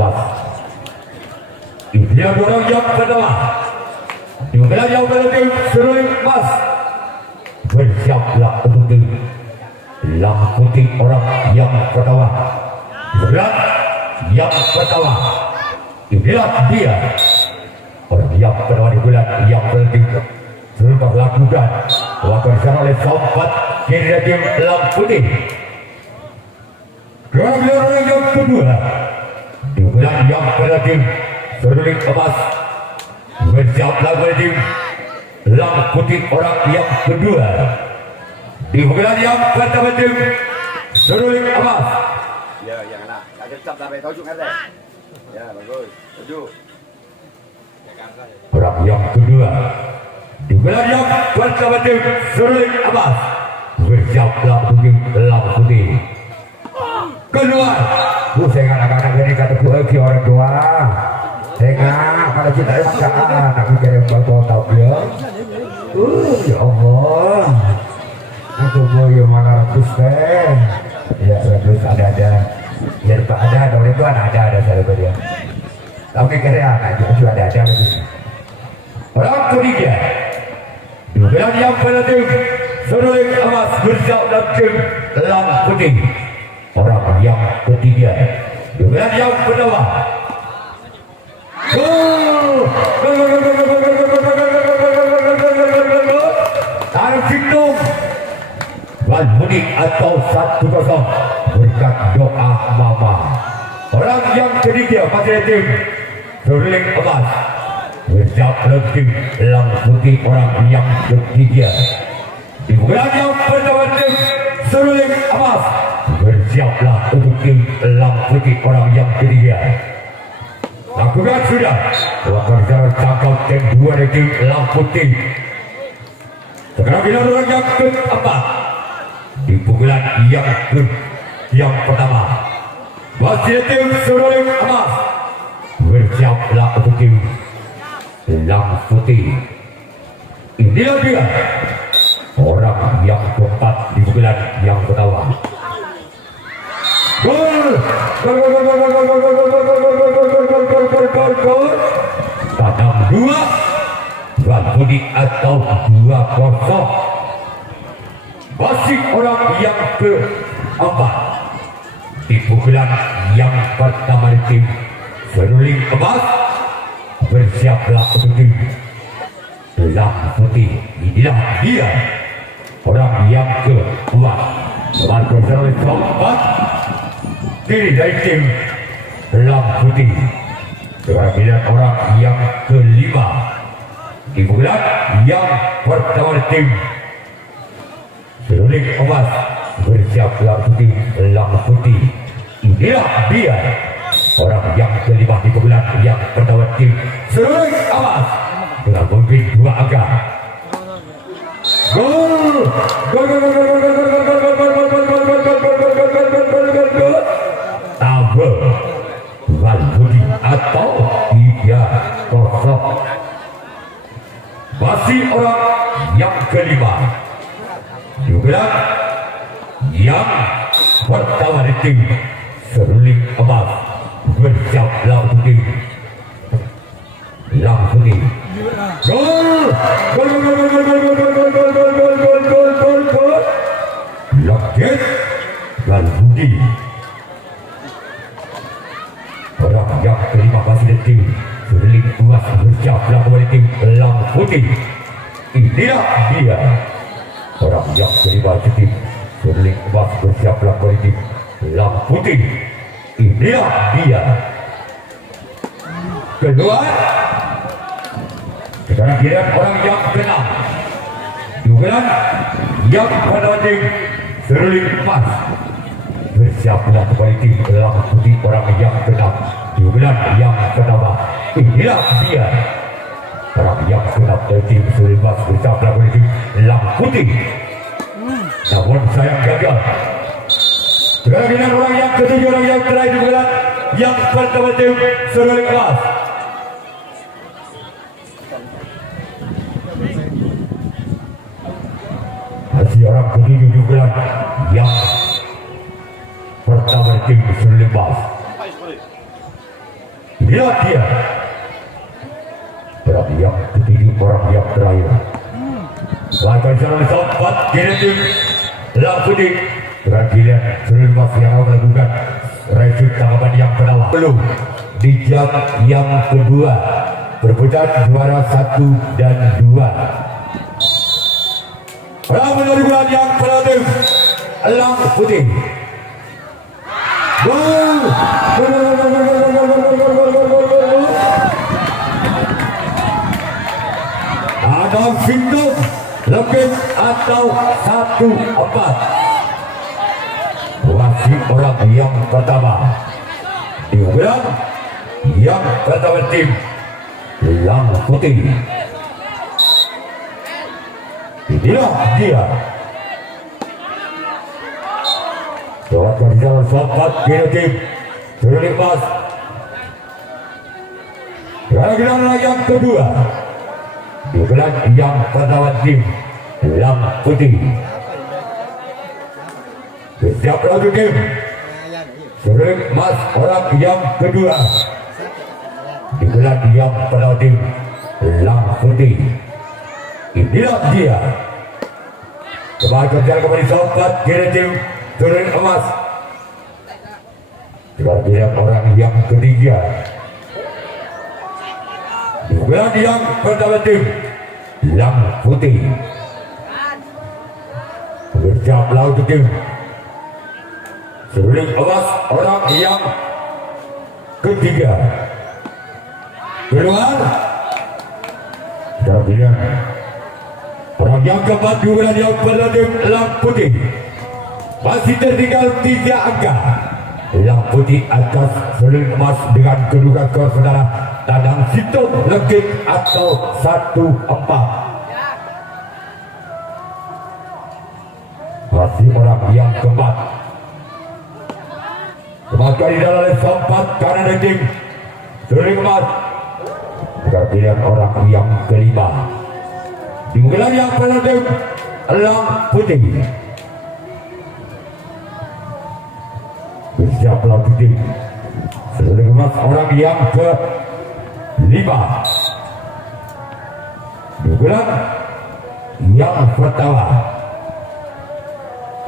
lepas. Dia dorong yang pertama. Juga yang berarti seruling emas. Bersiaplah untuk lamputi orang yang pertama. Berat yang pertama. Inilah dia. Orang yang pertama di bulan yang berarti seluruh lakukan. Wakil disana oleh Sompat kiri tim lamputi. Orang yang kedua. Di bulan yang berarti seruling emas. Bersiaplah berarti lamputi orang yang kedua. Di bulan yang pertama tim seruling emas. Ya, yang nak. Ada cap sampai tajuk kan deh. Ya, bagus. Tajuk. Orang yang kedua. Di bulan yang pertama tim seruling emas. Bersiaplah untuk lamputi. Keluar. Saya kadang-kadang ini kata lagi orang tua. Tengah pada kita makan. Aku jadi bawa tahu ya. Ya Allah. Aku mau yang mana ratus teh. Ya ratus ada. Ya ada orang itu ada saya dia. Tapi kira aja ada lagi. Orang ketiga. Bulan yang penting seruling emas bersiap dalam tim lamputi. Orang yang ketiga. Bulan yang kedua. Tarik hitung Balmuni atau 1-0 berkat doa mama. Orang yang ketiga pada tim seruling emas bersiap tim lamputi orang yang ketiga. Di bulan yang pertama tim seruling emas bersiaplah untuk tim lamputi orang yang ketiga. Lakukan sudah. Lakukan jalan cakap tim 2 dari tim lamputi. Sekarang bila orang yang keempat. Di pukulan yang pertama. Masih tim seruling emas. Bersiaplah untuk tim lamputi. Inilah dia. Orang yang keempat di pukulan yang pertama. Gol. Tanam 2 Balmuni atau 2-0. Masih orang yang keempat di pukulan yang pertama di tim seruling emas. Bersiaplah untuk tim lamputi. Inilah dia orang yang kedua. Marco Serwin Sompat kiri dari tim lamputi. Sekarang melihat orang yang kelima di bulan yang pertama di tim seruling emas. Bersiaplah untuk tim lamputi. Inilah dia orang yang kelima di bulan yang pertama di tim seruling emas dengan memimpin 2 angka. Gol. Tabel Balmuni atau 3-0. Masih orang yang kelima juga yang pertama di tim seruling emas. Bersiaplah untuk tim lamputi. Gol. Loket Balmuni. Orang yang kelima masih di tim seruling emas. Bersiaplah kembali tim lamputi. Inilah dia orang yang kelima di tim seruling emas. Bersiaplah kembali tim lamputi. Inilah dia. Keluar. Sekarang dia orang yang keenam. Juga yang pada tim seruling emas. Bersiaplah kembali tim lamputi orang yang keenam. Di bulan yang pertama. Inilah dia orang yang keenam dari tim seruling emas. Bersiaplah kembali tim lamputi. Namun sayang gagal. Sekarang orang yang ketujuh, orang yang terakhir di bulan yang pertama tim seruling emas. Masih orang ketujuh di bulan yang pertama tim seruling emas. Inilah dia orang yang ketujuh, orang yang terakhir. Lakukan jalan sempat genetik langsung di Gilian seluruh masih yang melakukan review tanggapan yang pertama. Belum di jam yang kedua berputar juara 1 dan 2. Orang menjadi bulan yang kreatif Elang Putih. Gol. Ada Vinto lebih atau 1-4. Masih orang yang pertama diunggulan yang pertama tim Elang Putih. Inilah dia Lewatkan jalan sempat genetik Surulik Mas. Gara-gara yang kedua diunggulan yang pertama tim Elang Putih. Setiap lagu tim Surulik Mas orang yang kedua diunggulan yang pertama tim Elang Putih. Inilah dia kembali kerja kembali sempat genetik Surulik Emas. Diunggulan orang yang ketiga diunggulan yang pertama tim Elang Putih. Berjam laut tim Surulik Emas orang yang ketiga keluar. Dalam pilihan orang yang keempat diunggulan yang pertama tim Elang Putih. Masih tertinggal 3 angka. Elang Putih atas Surulik Emas dengan kedudukan saudara Tandang Situng Legit atau 1-4. Masih orang yang keempat. Kembali dalam sempat kanan tim Surulik Emas. Pilihan orang yang kelima diunggulan yang pertama tim Elang Putih. Bersiap lawan tim Surulik Emas orang yang ke-5 diunggulan yang pertama.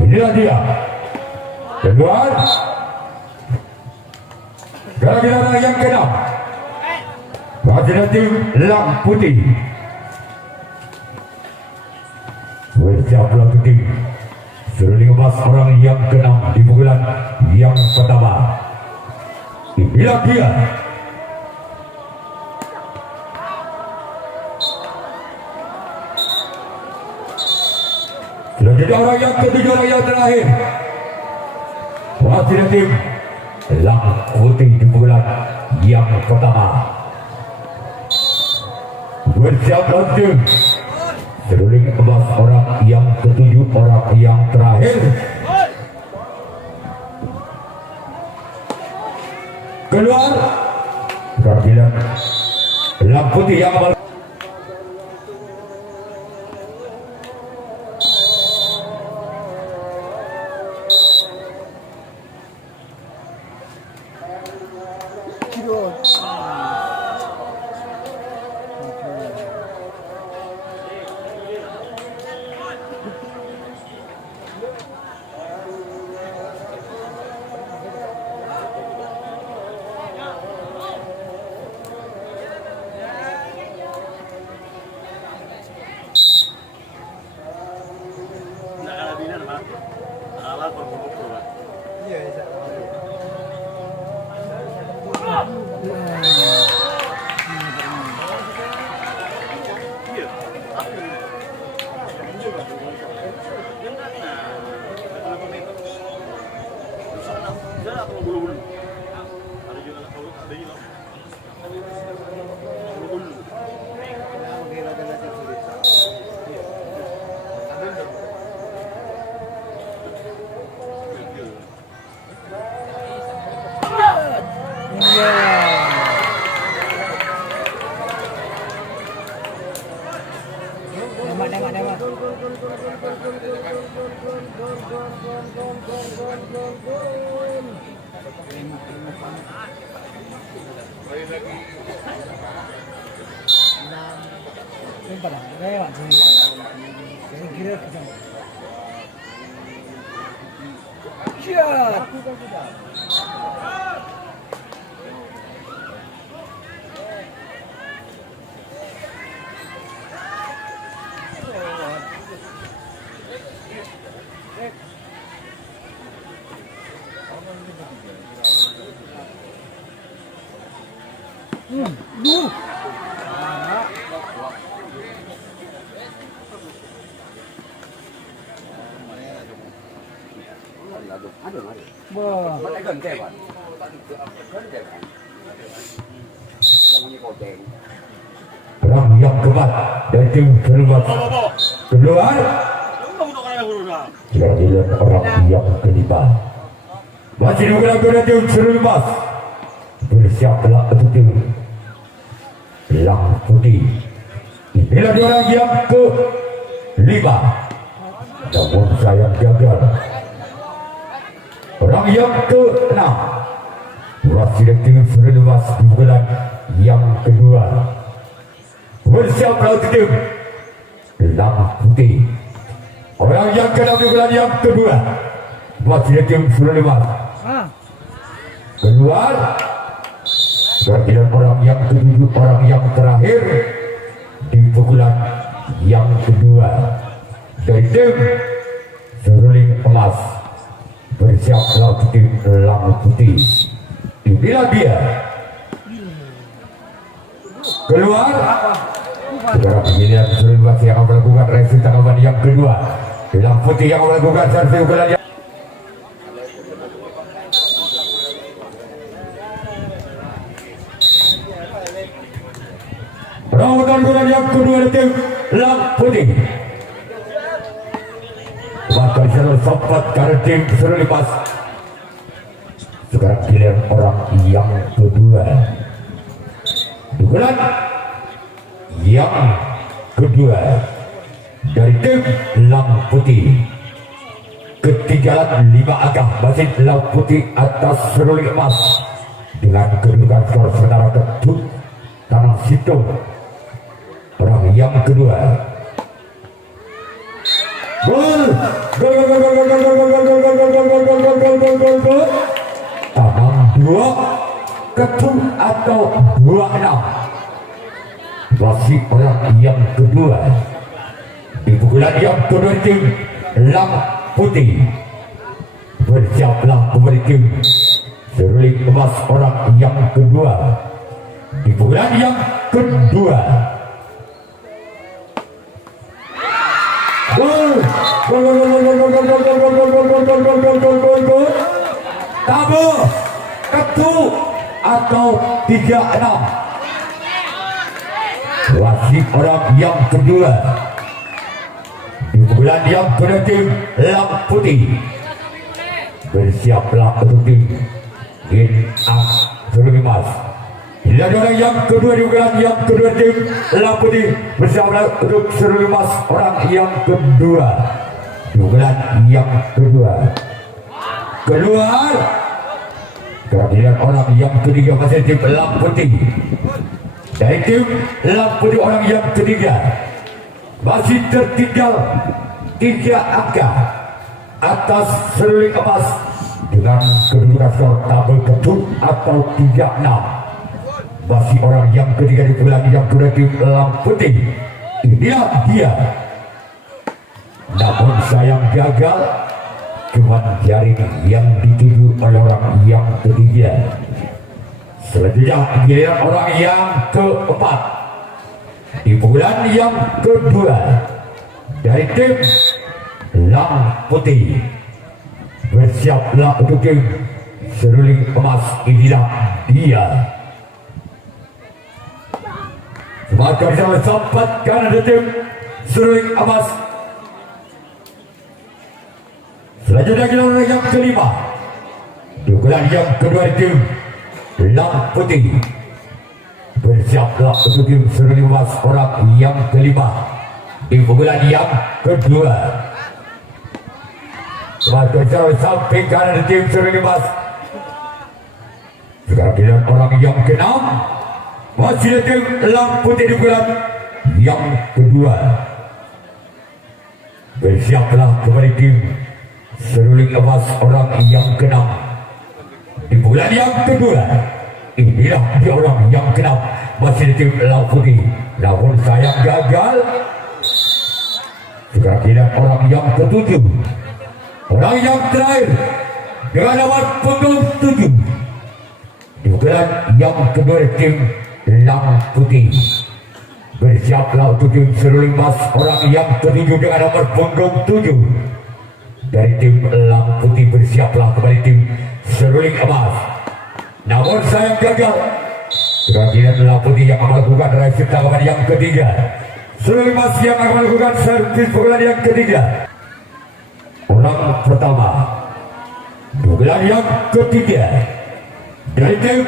Inilah dia kedua gara-gara yang ke-6 Bagi tim Elang Putih. Bersiap lawan tim Surulik Emas orang yang ke-6 di pukulan yang pertama. Inilah dia sudah jadi orang yang ke-7, orang yang terakhir. Masih tim Elang Putih di pukulan yang pertama. Bersiap lawan tim Surulik Emas orang yang ke-7, orang yang terakhir. Keluar Karbilan Elang Putih yang awal. Mất gần kề bạn. Gần kề bạn. Không như cổ tiền. Orang yang kebat dan tim terlibat keluar. Jadilah orang yang kelima. Masih digunakan tim terlibat. Bersiaplah untuk tim Lang Putih. Inilah orang yang kelima. Namun sayang gagal. Orang yang ke-6 masih tim terlibat di bulan yang kedua. Bersiaplah tim Lang Putih. Orang yang ke-6 di bulan yang kedua masih tim terlibat keluar. Kemudian orang yang ke-7, orang yang terakhir di pukulan yang kedua dari tim Seruling Emas. Bersiaplah tim Lang Putih. Inilah dia keluar. Sekarang pilihan Seruling Emas yang akan melakukan revisi tanggapan yang kedua. Lang Putih yang melakukan servis pukulan yang Rawatan yang kedua dari tim Lang Putih. Maka jalan sempat karena tim Seruling Emas. Sekarang pilihan orang yang kedua di bulan yang kedua dari tim Lang Putih. Ketinggalan 5 angka masih Lang Putih atas Seruling Emas dengan kedudukan skor sementara Ketut Tanah Situng. Orang yang kedua gol Tanam 2 Ketut atau 26. Masih orang yang kedua di pukulan yang kedua tim Lang Putih. Bersiaplah kembali tim Seruling Emas orang yang kedua di pukulan yang kedua. Tabu Ketut atau 36. Wasit orang yang kedua di pukulan yang kedua tim Lang Putih. Bersiaplah untuk tim Seruling Emas. Bila orang yang kedua di pukulan yang kedua tim Lang Putih. Bersiaplah untuk Seruling Emas orang yang kedua di pukulan yang kedua. Keluar. Kemudian orang yang ketiga masih tim Lang Putih. Dari tim Lang Putih orang yang ketiga masih tertinggal 3 angka atas Seruling Emas dengan kedudukan skor tabel Ketut atau 36. Masih orang yang ketiga di bulan yang kedua tim Lang Putih. Inilah dia. Namun sayang gagal. Cuma jaring yang dituju oleh orang yang ketiga. Selanjutnya giliran orang yang keempat di bulan yang kedua dari tim Lang Putih. Bersiaplah untuk tim Seruling Emas. Inilah dia. Maka bisa sempatkan ada tim Seruling Emas. Selanjutnya giliran yang kelima di bulan yang kedua dari tim Lang Putih. Bersiaplah untuk tim Seruling Emas orang yang kelima di bulan yang kedua. Maka cara samping kanan tim Seruling Emas. Sekarang giliran orang yang keenam, masih tim Elang Putih di bulan yang kedua. Bersiaplah kembali tim seruling emas orang yang keenam di bulan yang kedua. Inilah dia orang yang keenam, masih tim Elang Putih, namun sayang gagal. Sekarang giliran orang yang ketujuh, orang yang terakhir dengan nomor punggung 7 di bulan yang kedua tim Elang Putih. Bersiaplah untuk tim seruling emas orang yang ketujuh dengan nomor punggung 7 dari tim Elang Putih. Bersiaplah kembali tim seruling emas, namun sayang gagal. Kerajinan Elang Putih yang melakukan raih cipta kepada yang ketiga, seruling emas yang akan melakukan servis pukulan yang ketiga. Orang pertama pukulan yang ketiga dari tim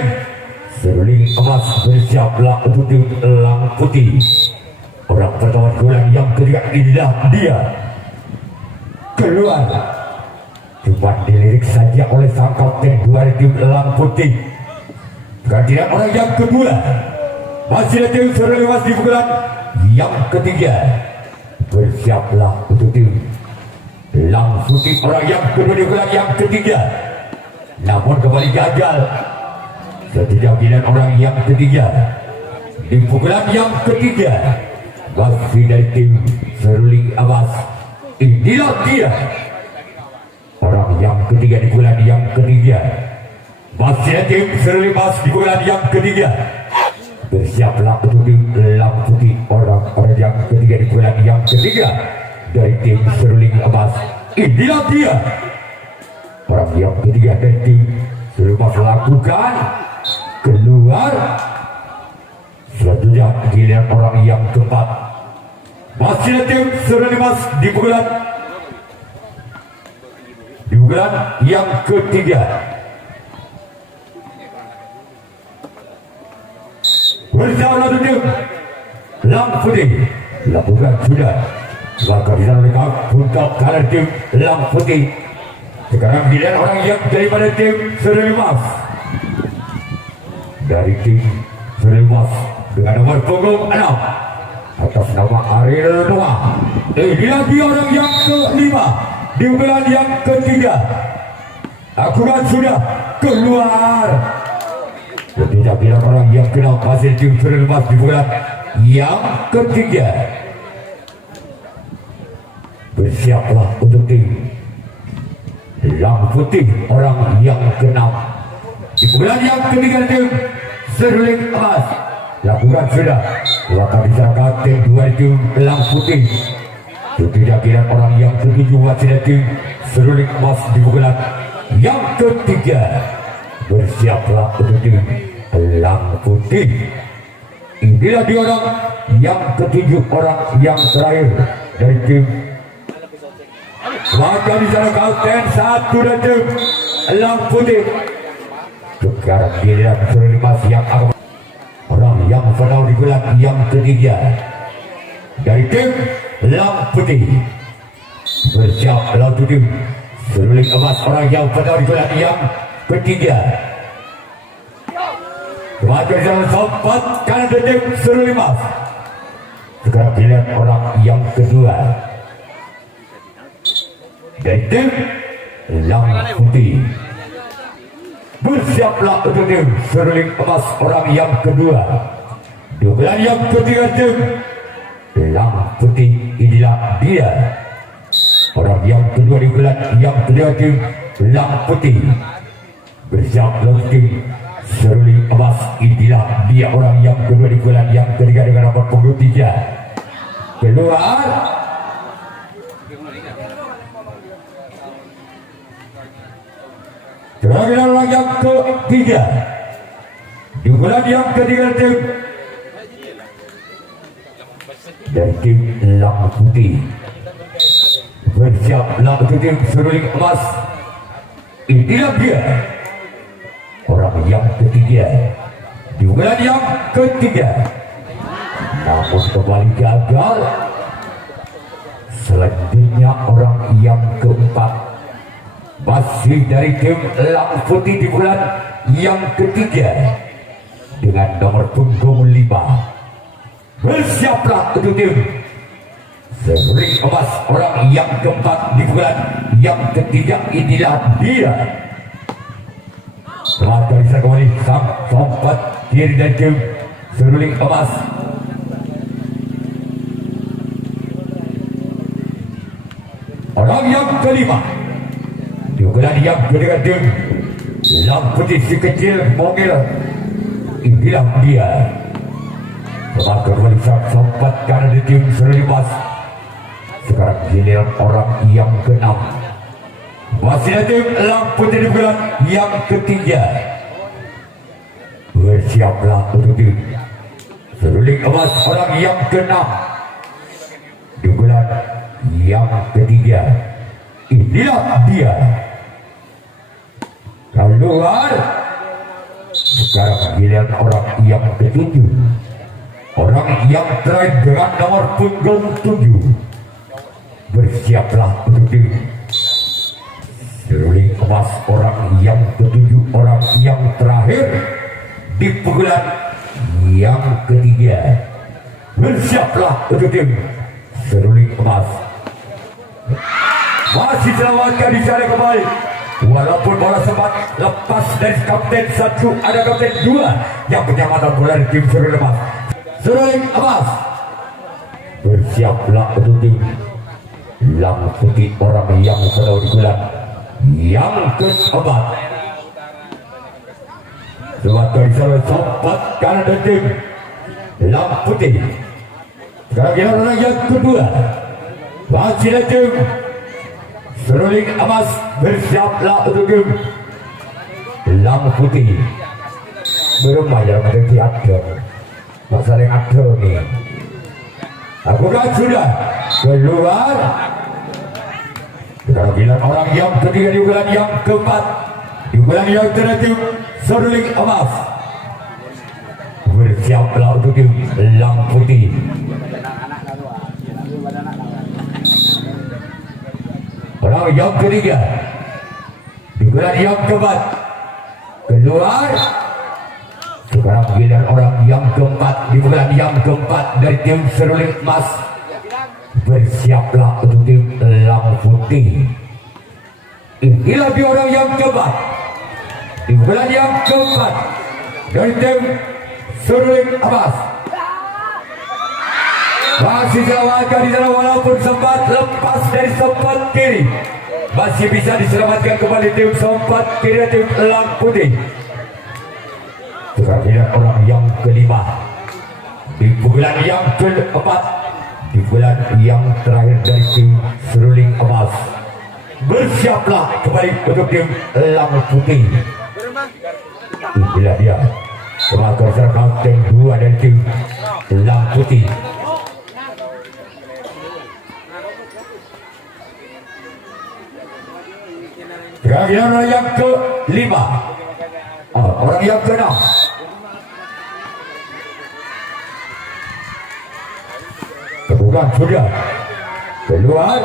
seruling emas. Bersiaplah untuk tim Elang Putih. Orang pertama bulan yang ketiga, inilah dia. Keluar, cuma dilirik saja oleh sang kapten dua tim Elang Putih. Kehadiran orang yang kedua, masih tim seruling emas di pukulan yang ketiga. Bersiaplah untuk tim Elang Putih. Orang yang kedua di pukulan yang ketiga, namun kembali gagal. Setidak giliran orang yang ketiga di pukulan yang ketiga, masih dari tim seruling emas. Inilah dia orang yang ketiga di pukulan yang ketiga, masih tim seruling emas di pukulan yang ketiga. Bersiaplah untuk tim Elang Putih. Orang yang ketiga di pukulan yang ketiga dari tim seruling emas. Inilah dia orang yang ketiga dari tim seruling emas. Lakukan keluar. Selanjutnya giliran orang yang keempat, masih tim seruling emas di pukulan yang ketiga. Bersama tim Elang Putih lakukan sudah, maka bisa mereka untuk kanan tim Elang Putih. Sekarang giliran orang yang daripada tim seruling emas, dari tim seruling emas dengan nomor punggung 6 atas nama Ariel Noah. Inilah dia orang yang kelima di bulan yang ketiga. Lakukan sudah, keluar. Tidak bilang orang yang kenal hasil tim seruling emas di bulan yang ketiga. Bersiaplah untuk tim Elang Putih. Orang yang keenam di bulan yang ketiga tim seruling emas. Lakukan sudah, akan diserahkan tim dua tim Elang Putih. Tidak kira orang yang ketujuh masih tim seruling emas di bulan yang ketiga. Bersiaplah untuk tim Elang Putih. Inilah dia orang yang ketujuh, orang yang terakhir dari tim. Maka diserahkan kapten satu dari tim Elang Putih. Sekarang giliran seruling emas yang akan orang yang final di bulan yang ketiga dari tim Elang Putih. Bersiaplah untuk tim seruling emas orang yang final di bulan yang ketiga. Kemajuan jalan sempat kanan dari tim seruling emas. Sekarang giliran orang yang kedua dari tim Elang Putih. Bersiaplah untuk tim seruling emas orang yang kedua di bulan yang ketiga tim Elang Putih. Inilah dia orang yang kedua di bulan yang ketiga tim Elang Putih. Bersiaplah untuk tim seruling emas. Inilah dia orang yang kedua di bulan yang ketiga dengan nomor punggung 3. Keluar. Terakhir orang yang ketiga di bulan yang ketiga tim dari tim Elang Putih. Bersiaplah untuk tim seruling emas. Inilah dia orang yang ketiga di bulan yang ketiga, namun kembali gagal. Selanjutnya orang yang keempat, masih dari tim Elang Putih di bulan yang ketiga dengan nomor punggung 5. Bersiaplah untuk tim seruling emas orang yang keempat di bulan yang ketiga. Inilah dia. Setelah bisa kembali sang sompat kiri dan tim seruling emas. Orang yang kelima di bulan yang ketiga tim lamputi si kecil mobil. Inilah dia. Setelah kembali sang sompat kanan di tim seruling emas. Sekarang giliran orang yang keenam. Masih tim lamputi di bulan yang ketiga. Bersiaplah untuk tim seruling emas orang yang keenam di bulan yang ketiga. Inilah dia. Keluar. Sekarang giliran orang yang ketujuh. Orang yang terakhir dengan nomor punggung 7. Bersiaplah untuk tim seruling emas orang yang ketujuh. Orang yang terakhir di pukulan yang ketiga. Bersiaplah untuk tim seruling emas. Masih selamatkan di sana kembali. Walaupun bola sempat lepas dari kapten 1, ada kapten 2 yang menyamakan bola di tim seruling emas. Seruling emas. Bersiaplah untuk tim lamputi orang yang sedang di bulan yang keempat. Selamatkan di sana sempat kanan dan tim lamputi. Sekarang orang yang kedua. Masih tim seruling emas. Bersiaplah untuk tim lamputi. Bermain macam teater. Masalah yang ada ni. Aku kan sudah keluar. Sekarang giliran orang yang ketiga di bulan yang keempat. Di bulan yang terakhir seruling emas. Bersiaplah untuk tim lamputi. Orang yang ketiga di bulan yang keempat. Keluar. Sekarang giliran orang yang keempat di bulan yang keempat dari tim seruling emas. Bersiaplah untuk tim lamputi. Inilah dia orang yang keempat di bulan yang keempat dari tim seruling emas. Masih selamatkan di sana walaupun sempat lepas dari sempat kiri. Masih bisa diselamatkan kembali tim sempat kiri tim lamputi. Sekarang orang yang kelima di bulan yang keempat. Di bulan yang terakhir dari tim seruling emas. Bersiaplah kembali untuk tim lamputi. Inilah dia. Sebagai kapten 2 dari tim lamputi. Sekarang orang yang kelima. Orang yang keenam. Bukan sudah keluar.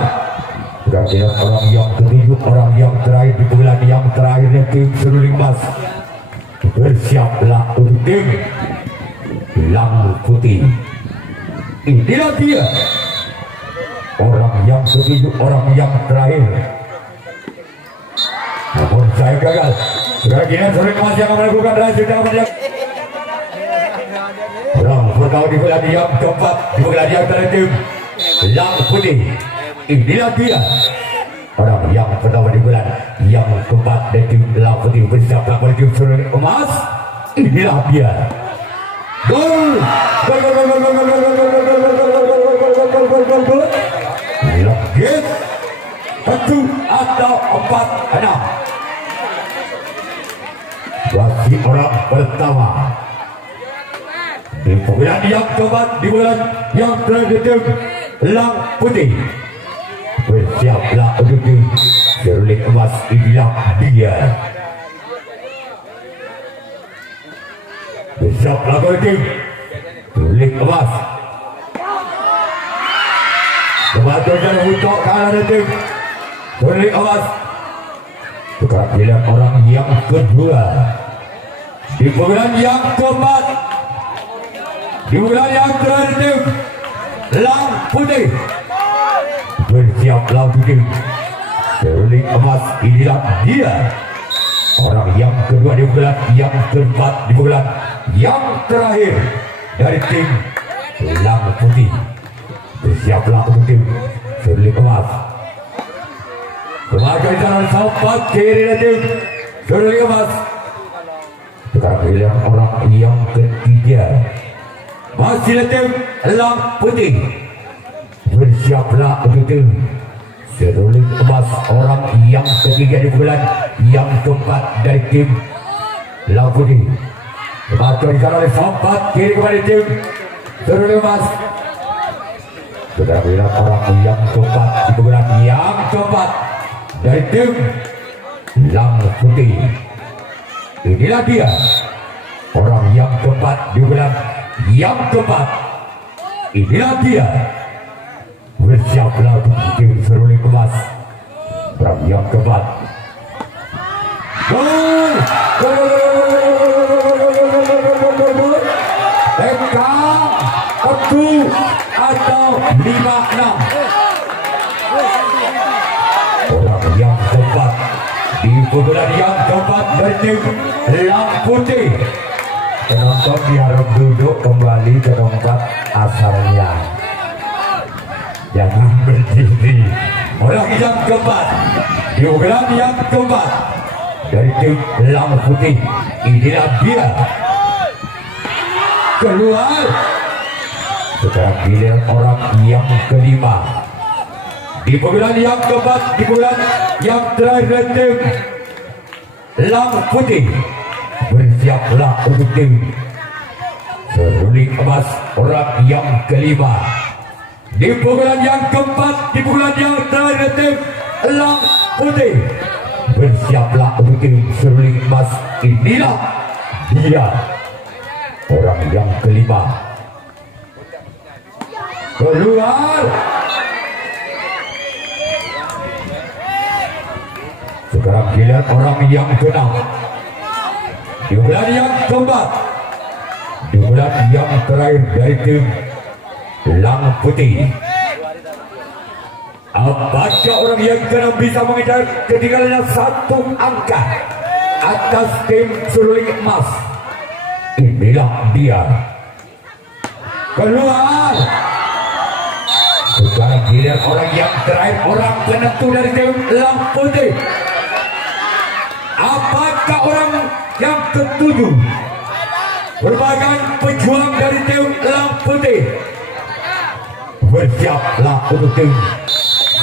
Sekarang orang yang ketujuh. Orang yang terakhir di bulan yang terakhir di tim seruling emas. Bersiaplah untuk tim lamputi. Inilah dia. Orang yang ketujuh. Orang yang terakhir. Namun saya gagal. Sekarang seruling emas yang melakukan lanjut yang orang berkau di bulan yang keempat. Di bulan yang terakhir tim lamputi. Inilah dia. Orang yang pertama di bulan yang keempat dari tim lamputi. Bersiaplah oleh tim seruling emas. Inilah dia. Gol. Legit 1 atau 4-6. Wasit orang pertama di bulan yang keempat. Di bulan yang terakhir tim lamputi. Bersiaplah untuk tim seruling emas. Inilah dia. Bersiaplah untuk tim seruling emas. Kebetulan untuk kanan tim seruling emas. Sekarang giliran orang yang kedua Di bulan yang keempat, di bulan yang terakhir tim Lang Putih bersiaplah tim seruling emas. Inilah dia orang yang kedua di bulan yang keempat, di bulan yang terakhir dari tim Lang Putih. Bersiaplah untuk tim seruling emas. Kemajuan jalan sampai kiri dari tim seruling emas. Sekarang giliran orang yang ketiga, masih tim Lang Putih. Bersiaplah untuk tim seruling emas orang yang ketiga di bulan yang keempat dari tim Lang Putih. Kemajuan jalan sampai kiri kepada tim seruling emas. Sekarang giliran orang yang keempat di bulan yang keempat dari tim Lang Putih. Inilah dia orang yang keempat di bulan yang keempat. Inilah dia. Bersiaplah untuk tim seruling emas orang yang keempat. Gol! Tekan satu atau 5-6. Orang yang keempat di pukulan yang keempat dari tim Lang Putih. Penonton diharap duduk kembali ke tempat asalnya, jangan berdiri. Orang yang keempat di pukulan yang keempat dari tim Lang Putih. Inilah dia. Keluar. Sekarang giliran orang yang kelima di pukulan yang keempat, di bulan yang terakhir tim Lang Putih. Bersiaplah untuk tim seruling emas orang yang kelima di pukulan yang keempat, di pukulan yang terakhir tim Lang Putih. Bersiaplah untuk tim seruling emas. Inilah dia orang yang kelima. Keluar. Sekarang giliran orang yang keenam di bulan yang keempat, di bulan yang terakhir dari tim Lang Putih. Apakah orang yang keenam bisa mengejar ketinggalannya satu angka atas tim seruling emas? Inilah dia. Keluar. Sekarang giliran orang yang terakhir, orang penentu dari tim Lang Putih. Apakah orang yang ketujuh, merupakan pejuang dari tim Lang Putih? Bersiaplah untuk tim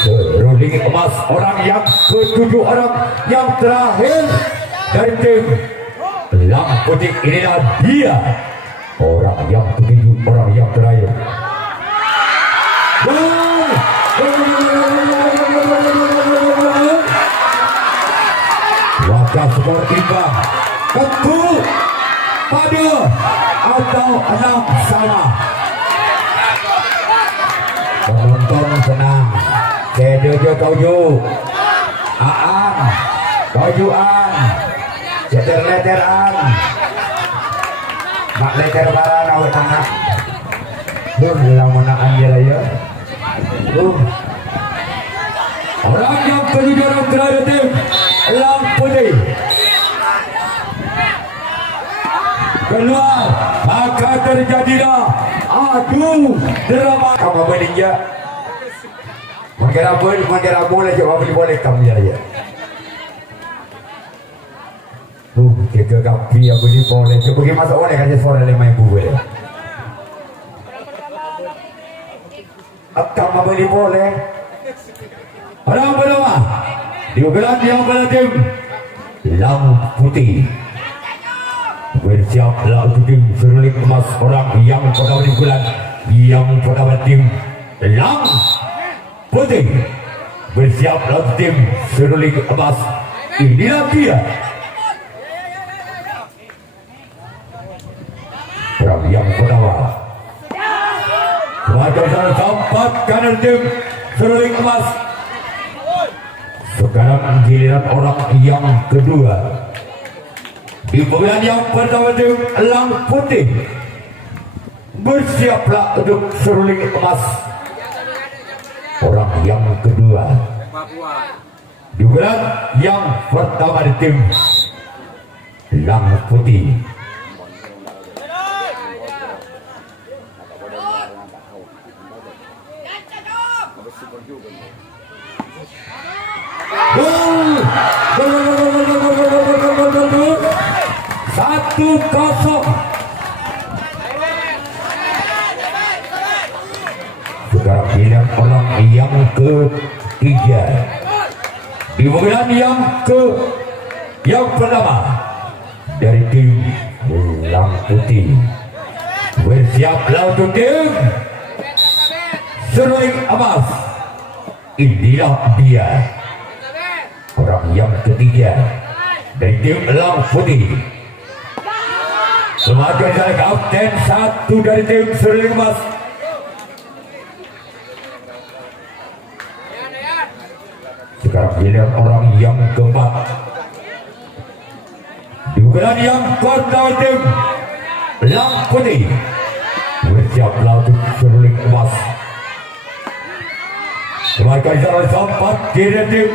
seruling emas orang yang ketujuh, orang yang terakhir dari tim Lang Putih. Inilah dia orang yang ketujuh, orang yang terakhir. Waktu skor imbang, tentu pada atau 6 sama. Penonton senang. Kedojo kauju, aan, kaujuan, leter-leteran, mak leter barang awet anak. Bilang menaan dia lah ya. Orang yang kejujuran terakhir tim Lang Putih. Keluar, maka terjadilah adu drama. Kamu berninja Mengira boleh coba boleh kamu ya. Kita kapi aku ni boleh coba pergi masuk boleh kan suara 5,000 boleh. Kamu boleh. Orang bernama diugelan yang bertim Lang Putih. Bersiaplah untuk tim seruling emas orang yang pada bulan yang pada tim Lang Putih. Bersiaplah untuk tim seruling emas. Inilah dia orang yang pertama. Kemajuan sempat kanan tim seruling emas. Sekarang giliran orang yang kedua Di pemilihan yang pertama tim Elang Putih, bersiaplah untuk seruling emas. Orang yang kedua di pemilihan yang pertama di tim Elang Putih, gol 1-0. Sekarang pilihan orang yang ketiga di pemilihan yang pertama dari tim Elang Putih, bersiaplah untuk tim seruling emas. Inilah dia orang yang ketiga dari tim Elang Putih. Sebagai kapten satu dari tim seruling emas. Sekarang pilihan orang yang keempat di pemilihan yang pertama tim Elang Putih, bersiaplah untuk seruling emas. Sebagai sempat kiri tim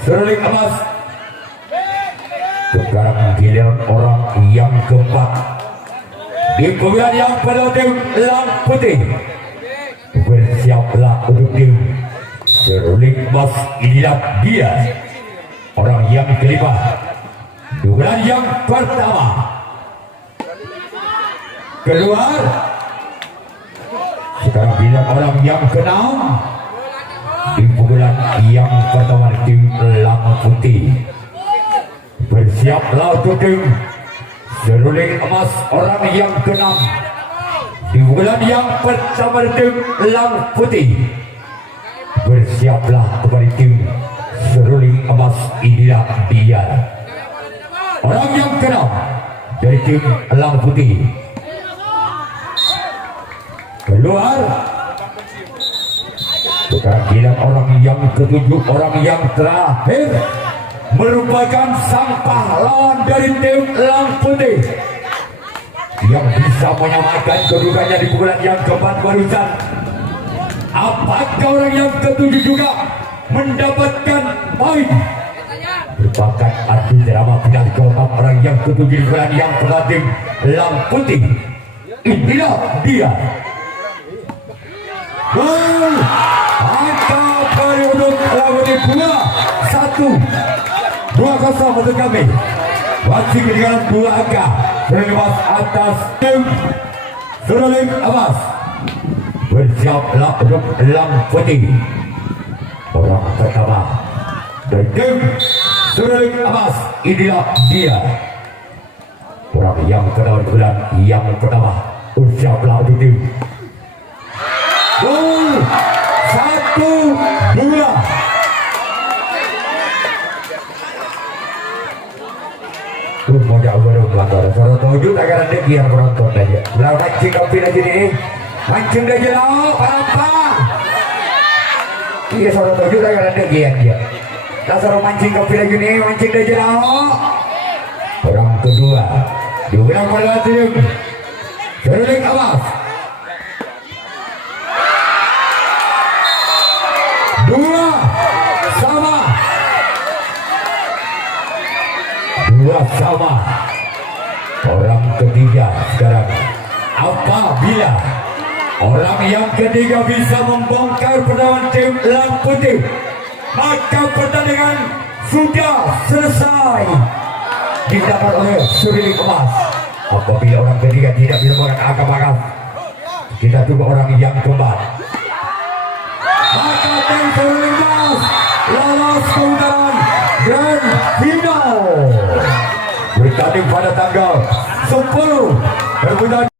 seruling emas. Sekarang giliran orang yang keempat di pemilihan yang pertama tim Elang Putih, bersiaplah untuk tim seruling emas. Inilah dia orang yang kelima di pemilihan yang pertama. Keluar. Sekarang giliran orang yang keenam di pemilihan yang pertama tim Elang Putih, bersiaplah untuk tim seruling emas. Orang yang keenam di pemilihan yang pertama tim Elang Putih, bersiaplah kembali tim seruling emas. Inilah dia orang yang keenam dari tim Elang Putih. Keluar. Sekarang giliran orang yang ketujuh, orang yang terakhir, merupakan sampah lawan dari tim Elang Putih yang bisa menyamakan kedudukannya di pemilihan yang keempat barusan. Apakah orang yang ketujuh juga mendapatkan poin? Merupakan adu drama final keempat orang yang ketujuh di pemilihan yang pertama tim Elang Putih. Inilah dia. Gol angka periode lawan 2-1 untuk kami. Masih ketinggalan 2 angka. Seruling emas atas tim seruling emas. Bersiaplah untuk Elang Putih. Orang pertama dari tim seruling emas. Inilah dia orang yang kedua bulan yang pertama. Bersiaplah untuk tim. Gol 1-2. Modal baru melanggar. Soro tujuh tagaran dia biar penonton aja. Belau mancing kopi lagi nih. Mancing dah jelau. Apa? Iya soro tujuh tagaran dia biar dia. Dah soro mancing kopi lagi nih. Mancing dah jelau. Orang kedua. Juga pada tim seruling emas. 2-2. Orang ketiga sekarang. Apabila orang yang ketiga bisa membongkar perlawanan tim Elang Putih, maka pertandingan sudah selesai didapat oleh seruling emas. Apabila orang ketiga tidak bisa menggunakan angka-angka, kita tunggu orang yang keempat. Maka tim seruling emas lolos ke putaran grand final. Bertanding pada tanggal 10 Februari